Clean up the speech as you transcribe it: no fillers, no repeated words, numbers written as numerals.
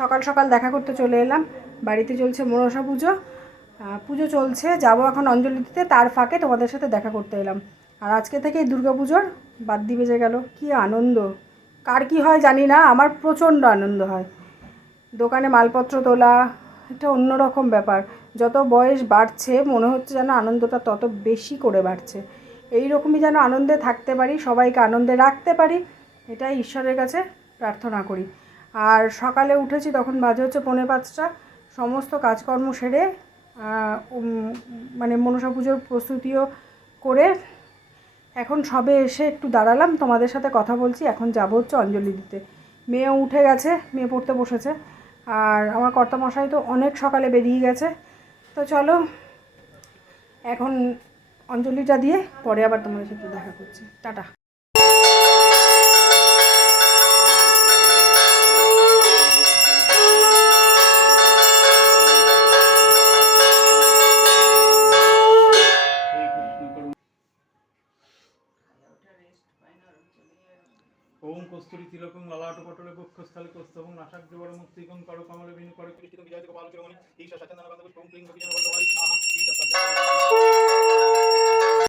সকাল সকাল দেখা করতে চলে এলাম। বাড়িতে চলছে মনসা পুজো, পুজো চলছে, যাব এখন অঞ্জলি দিতে, তার ফাঁকে তোমাদের সাথে দেখা করতে এলাম। আর আজকে থেকেই দুর্গা পুজোর বাদ্যি বেজে গেল। কি আনন্দ! কার কী হয় জানি না, আমার প্রচণ্ড আনন্দ হয়। দোকানে মালপত্র তোলা একটা অন্যরকম ব্যাপার। যত বয়স বাড়ছে মনে হচ্ছে যেন আনন্দটা তত বেশি করে বাড়ছে। এই রকমই যেন আনন্দে থাকতে পারি, সবাইকে আনন্দে রাখতে পারি, এটাই ঈশ্বরের কাছে প্রার্থনা করি। আর সকালে উঠেছি, তখন বাজে হচ্ছে 4:45। সমস্ত কাজকর্ম সেরে মানে মনসা পুজোর প্রস্তুতিও করে এখন সবে এসে একটু দাঁড়ালাম, তোমাদের সাথে কথা বলছি। এখন যাব হচ্ছে অঞ্জলি দিতে। মেয়েও উঠে গেছে, মেয়ে পড়তে বসেছে। আর আমার কর্তামশাই তো অনেক সকালে বেরিয়ে গেছে। তো চলো এখন অঞ্জলিটা দিয়ে পরে আবার তোমাদের সাথে দেখা করছি। টাটা। ওম কস্তুরী তিলকং ললাট পটলে বক্ষস্থলে কস্তবং নাসাগ্রবর মুক্তিকং কর কমলে বিনু করে কৃষ্ণ বিজয় কপাল চিরমণি ঈশা সচন্দন গন্ধ পুষ্পং ক্লিং বিজয় বল্লভারি আহা